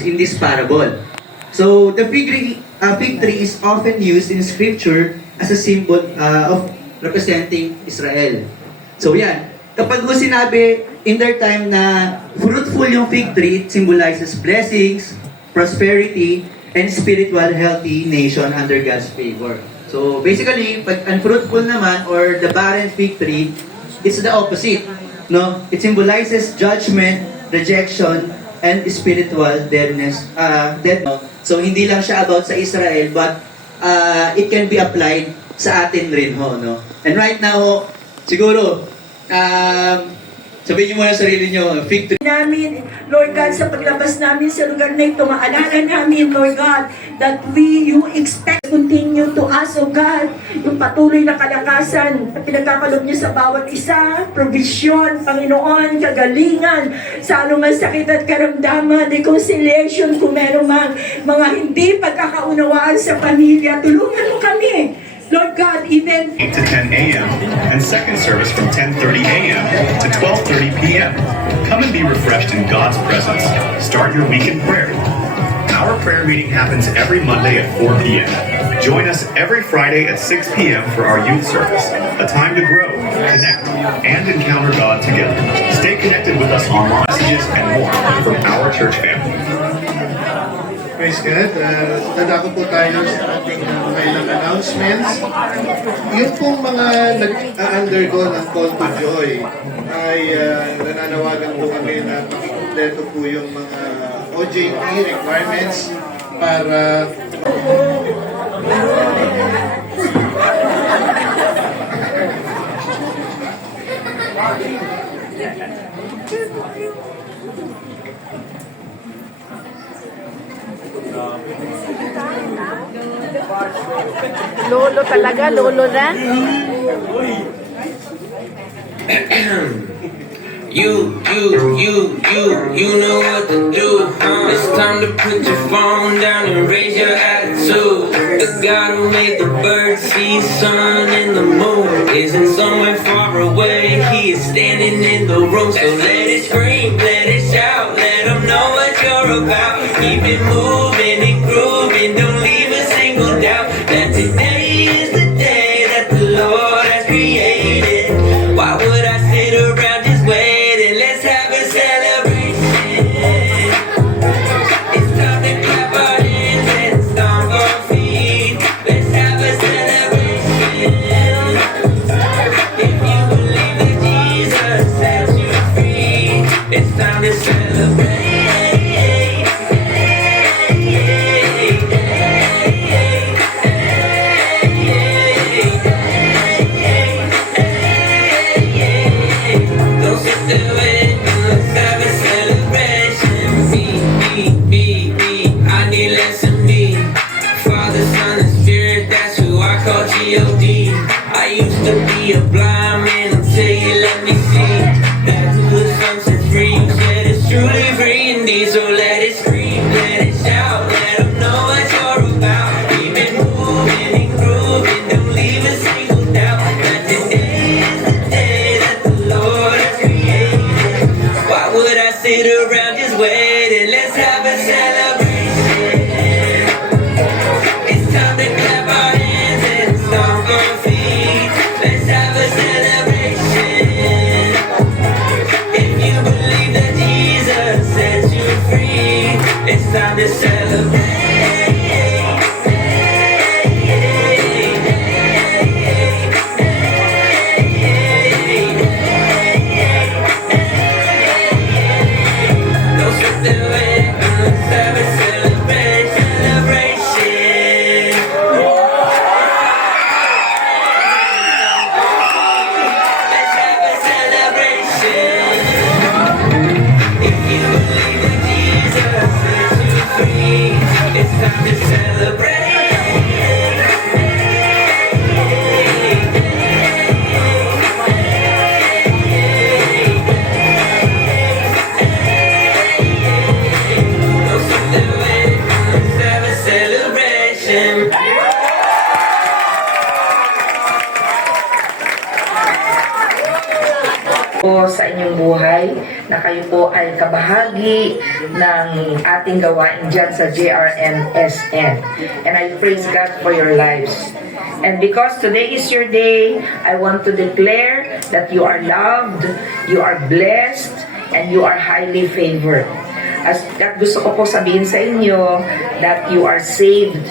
In this parable. So the fig tree is often used in scripture as a symbol of representing Israel. So yan, kapag mo sinabi in their time na fruitful yung fig tree, it symbolizes blessings, prosperity, and spiritual healthy nation under God's favor. So basically, pag unfruitful naman or the barren fig tree, it's the opposite. No? It symbolizes judgment, rejection, and spiritual deadness. So hindi lang siya about sa Israel, but it can be applied sa atin rin ho, no? And right now, siguro, sabihin niyo muna sarili niyo, fig tree namin, Lord God, sa paglabas namin sa lugar na ito, maalala namin, Lord God, that you expect continue to us, oh God, yung patuloy na kalakasan at pinagkakaloob niyo sa bawat isa, provision, Panginoon, kagalingan, sa anumang sakit at karamdaman, reconciliation, kung meron mang mga hindi pagkakaunawaan sa pamilya, tulungan mo kami. Lord God, even 8 to 10 a.m. and second service from 10:30 a.m. to 12:30 p.m. Come and be refreshed in God's presence. Start your week in prayer. Our prayer meeting happens every Monday at 4 p.m. Join us every Friday at 6 p.m. for our youth service, a time to grow, connect, and encounter God together. Stay connected with us online, messages, and more from our church family. Praise God. Dadako po tayo sa ating kailang announcements. Yung pong mga nag-undergo ng Call to Joy ay nananawagan po kami na pakikumpleto po yung mga OJT requirements para Lolo talaga, lolo na. You know what to do. It's time to put your phone down and raise your attitude. The God who made the birds see sun and the moon isn't somewhere far away. He is standing in the room. So let it scream, let it shout, let him know what you're about. Keep it moving and grooving, don't leave a single doubt that today is the day that the Lord has created. Why would I sit around just waiting? Let's have a celebration. It's time to clap our hands and stomp our feet. Let's have a celebration. If you believe that Jesus set you free, it's time to celebrate. G.O.D. I used to be a blind man until you let me see that who the sun sets free, you said it's truly free indeed. So let it scream, let it shout, let them know what you're about. Keep it moving and grooving, don't leave a single doubt that today is the day that the Lord has created. Why would I sit around just waiting? Let's have a celebration. It's time to clap our hands and stomp our feet. Let's have a celebration. po sa inyong buhay na kayo po ay kabahagi ng ating gawain dyan sa JRNSN. And I praise God for your lives. And because today is your day, I want to declare that you are loved, you are blessed, and you are highly favored. At gusto ko po sabihin sa inyo that you are saved.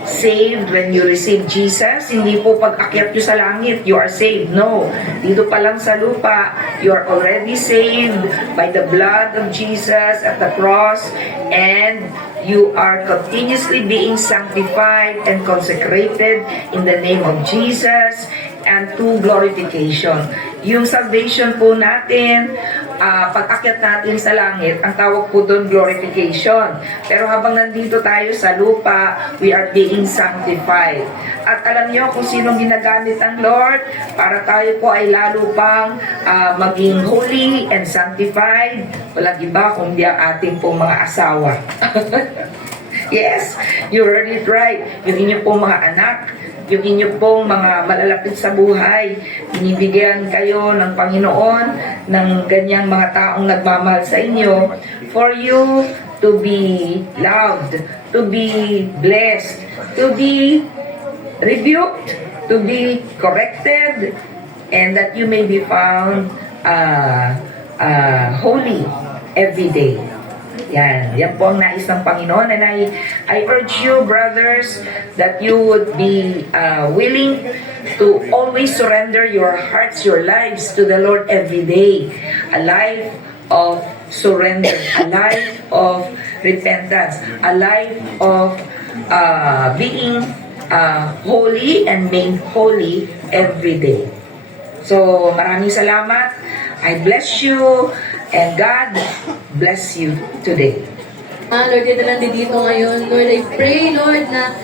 Saved when you receive Jesus, hindi po pag akyat nyo sa langit, you are saved. No. Dito pa lang sa lupa, you are already saved by the blood of Jesus at the cross, and you are continuously being sanctified and consecrated in the name of Jesus and to glorification. Yung salvation po natin, pag-akyat natin sa langit, ang tawag po doon glorification. Pero habang nandito tayo sa lupa, we are being sanctified. At alam niyo kung sinong ginagamit ang Lord para tayo po ay lalo pang maging holy and sanctified. Walang iba kundi ang ating pong mga asawa. Yes, you heard it right. Yung inyong pong mga anak, yung inyo pong mga malalapit sa buhay, binibigyan kayo ng Panginoon ng ganyang mga taong nagmamahal sa inyo for you to be loved, to be blessed, to be rebuked, to be corrected, and that you may be found holy every day. Yan po ang nais ng Panginoon. And I urge you, brothers, that you would be willing to always surrender your hearts, your lives to the Lord every day. A life of surrender, a life of repentance, a life of being holy and made holy every day. So, maraming salamat. I bless you. And God bless you today. Lord, ito lang dito ngayon. Lord, I pray, Lord, na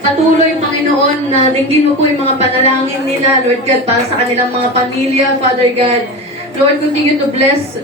patuloy, Panginoon, na dinggin mo po yung mga panalangin nila, Lord God, para sa kanilang mga pamilya, Father God. Lord, continue to bless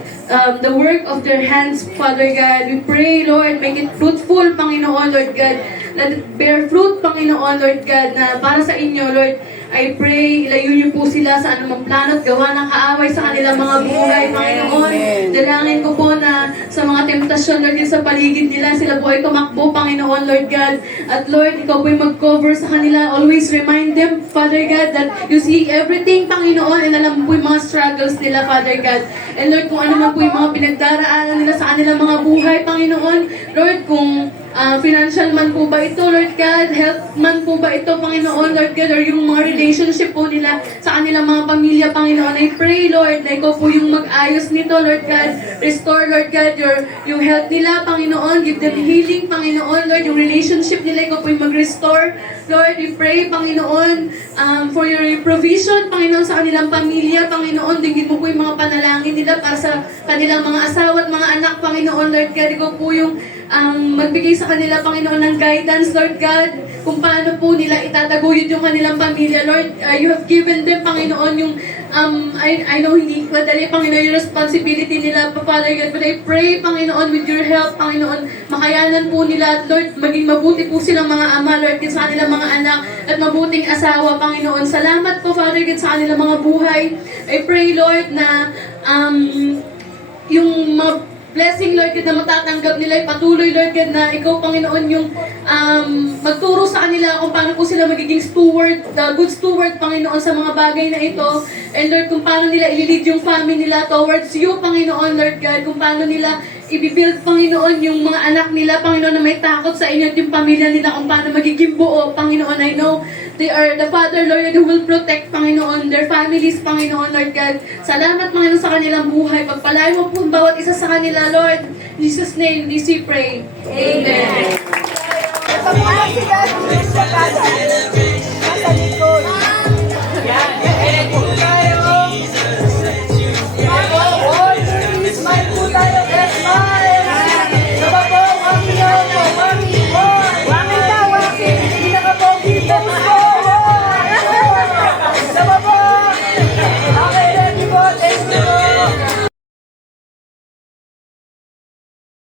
the work of their hands, Father God. We pray, Lord, make it fruitful, Panginoon, Lord God. Let it bear fruit, Panginoon, Lord God, na para sa inyo, Lord. I pray, ilayo niyo po sila sa anumang plano at gawa ng kaaway sa kanilang mga buhay, Panginoon. Dalangin ko po na sa mga temptasyon, Lord, sa paligid nila, sila po ay tumakbo, Panginoon, Lord God. At Lord, ikaw po ay mag-cover sa kanila. Always remind them, Father God, that you see everything, Panginoon, and alam mo po yung mga struggles nila, Father God. And Lord, kung ano man po yung mga pinagdaraanan nila sa kanilang mga buhay, Panginoon, Lord, kung financial man po ba ito, Lord God, health man po ba ito, Panginoon, Lord God, or yung mga relationship po nila sa kanilang mga pamilya, Panginoon, I pray, Lord, na ikaw po yung mag-ayos nito, Lord God, restore, Lord God, yung health nila, Panginoon, give them healing, Panginoon, Lord, yung relationship nila, ikaw po yung mag-restore, Lord, we pray, Panginoon, for your provision, Panginoon, sa kanilang pamilya, Panginoon, dinggin mo po yung mga panalangin nila para sa kanilang mga asawa at mga anak, Panginoon, Lord God, ikaw po yung magbigay sa kanila, Panginoon, ng guidance, Lord God, kung paano po nila itataguyod yung kanilang pamilya, Lord. You have given them, Panginoon, yung, I know hindi madali, Panginoon, yung responsibility nila, Father God, but I pray, Panginoon, with your help, Panginoon, makayanan po nila, Lord, maging mabuti po silang mga ama, Lord, sa kanilang mga anak, at mabuting asawa, Panginoon. Salamat po, Father God, sa kanilang mga buhay. I pray, Lord, na, yung mga blessing, Lord God, na matatanggap nila, patuloy, Lord God, na ikaw, Panginoon, yung magturo sa kanila kung paano po sila magiging steward, good steward, Panginoon, sa mga bagay na ito. And Lord, kung paano nila ililid yung family nila towards you, Panginoon, Lord God, kung paano nila i-build, Panginoon, yung mga anak nila, Panginoon, na may takot sa inyo at yung pamilya nila, kung paano magiging buo, Panginoon. I know they are the Father, Lord, who will protect, Panginoon, their families, Panginoon, Lord God. Salamat, Panginoon, sa kanilang buhay. Pagpalain mo po bawat isa sa kanila, Lord. In Jesus' name, this we pray. Amen.